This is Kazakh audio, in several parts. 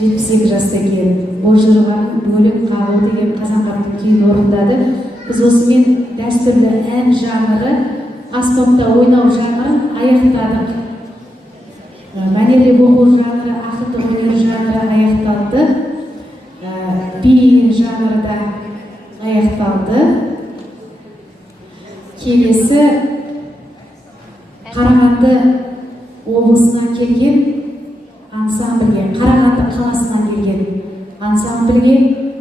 78 жаста екен. Бозжырғаның бөлек қағу деген Қазанғаптың күйін орындады. Біз осымен дәстүрлі ән жанры, аспапта ойнау жанрын аяқтадық. Мәнерлеп оқу жанры, ақындық өнер жанры аяқталды. Би жанры да аяқталды. Келесі Қарағанды облысынан келген ансамбльге, Қарағанды қаласынан келген ансамбльге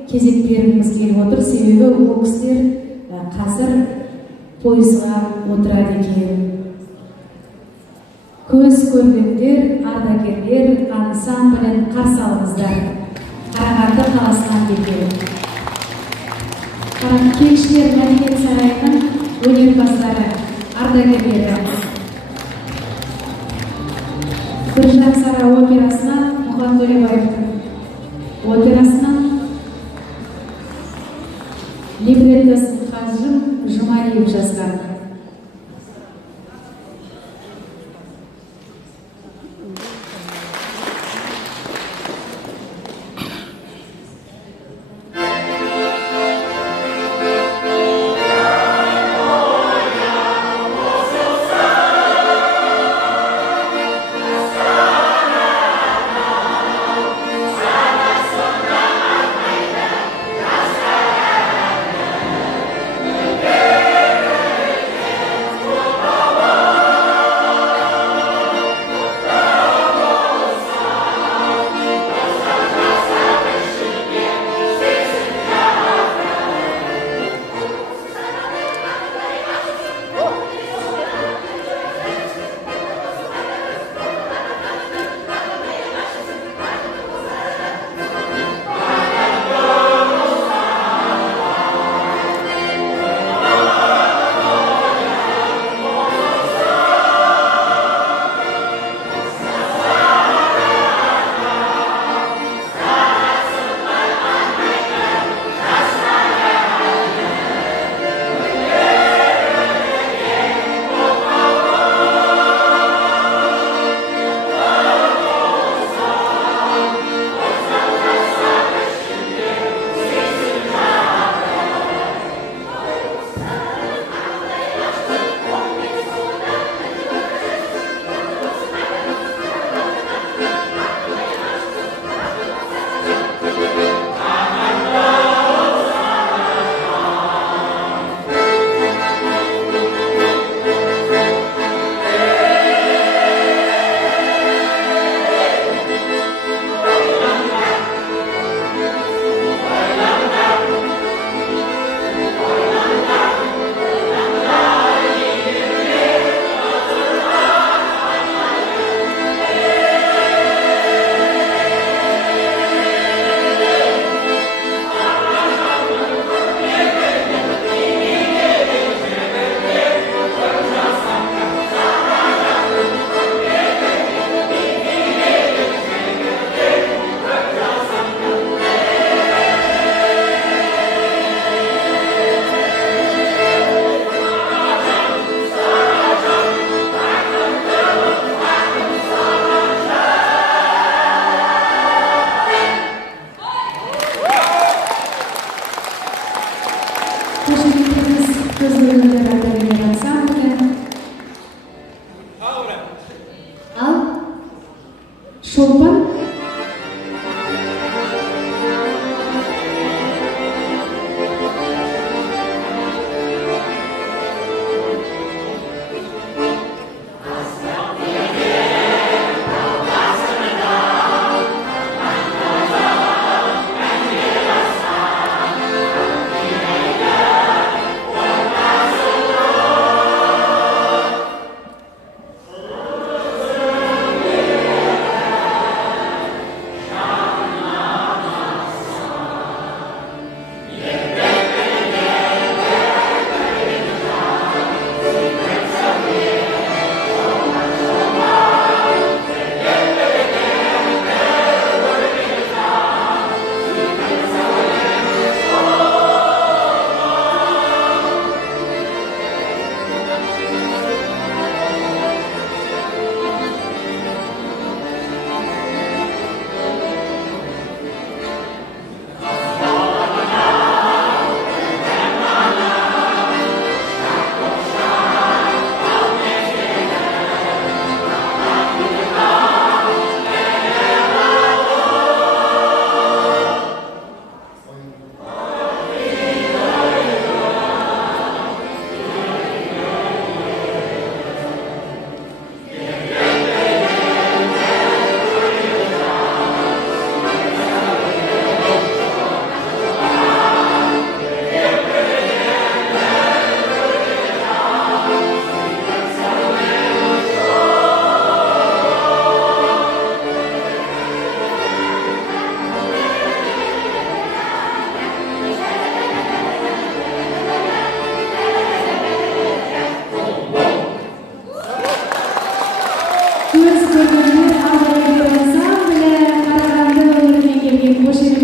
кезек бергіміз келіп отыр. Себебі ол кісілер қазір пойызға отырады екен. Көз көргендер, ардагерлер ансамблін қарсы алыңыздар. Қарағанды қаласынан келген. Кеншілер мәдениет сарайының өнерпаздары, ардагерлері. Біржан Сара операсынан Мұқан Төлебаевтың операсынан либреттосын Қажым Жұмалиев жазған.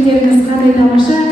ниеттеріңіз қандай тамаша.